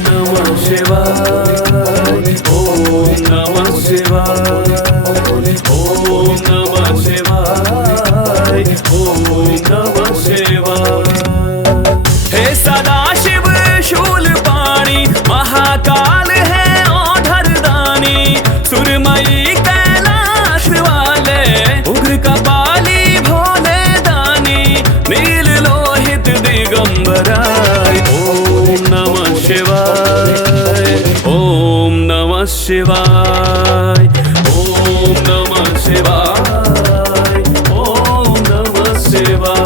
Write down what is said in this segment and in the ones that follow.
नमः शिवाय, ओम नमः शिवाय, ओम नमः शिवाय, ओम नमः शिवाय। हे सदाशिव शूलपाणि महाकाल है ओढ़र दानी, सुरमयी कैलाश वाले उग्र कपाली भोले दानी, नील लोहित दिगंबराय। ओम नमः शिवाय, ओम नमः शिवाय, ओम नमः शिवाय, ओम नमः शिवाय।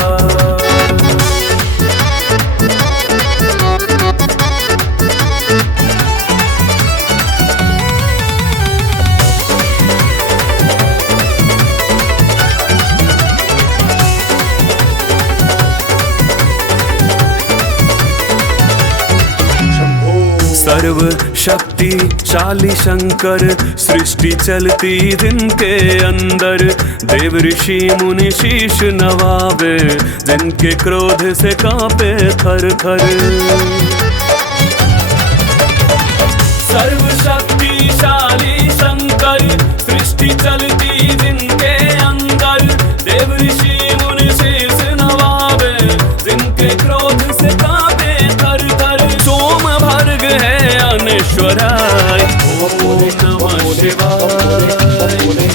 सर्व शक्तिशाली शंकर, सृष्टि चलती जिनके अंदर, देव ऋषि मुनि शीश नवावे, जिनके क्रोध से कांपे थर थर। सर्व शक्तिशाली शंकर, सृष्टि चलती जिनके अंदर, देव ऋषि मुनि शीश नवावे, जिनके क्रोध से कांपे थर थर। सोम भर्ग है अनेश्वराय। ओम नमः शिवाय,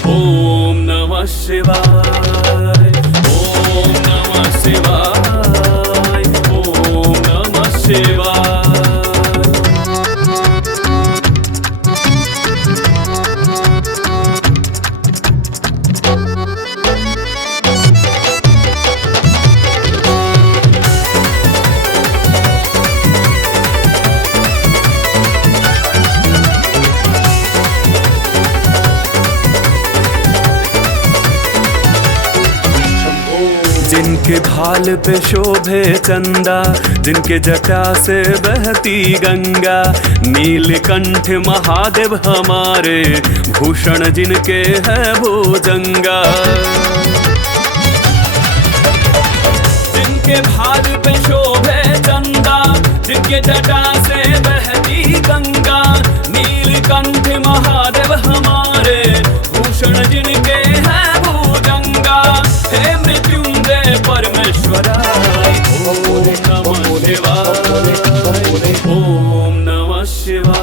ओम नमः शिवाय, ओम नमः शिवाय, ओम नमः शिवाय। जिनके भाल पे शोभे चंदा, जिनके जटा से बहती गंगा, नीलकंठ महादेव हमारे, भूषण जिनके है भुजंगा। जिनके भाल पे शोभे चंदा, जिनके जटा से बहती गंगा, नीलकंठ महादेव हमारे, भूषण जिनके है भुजंगा। हे मृत्युंजय परमेश्वराय। ओम नमः शिवाय, ओम नमः शिवाय।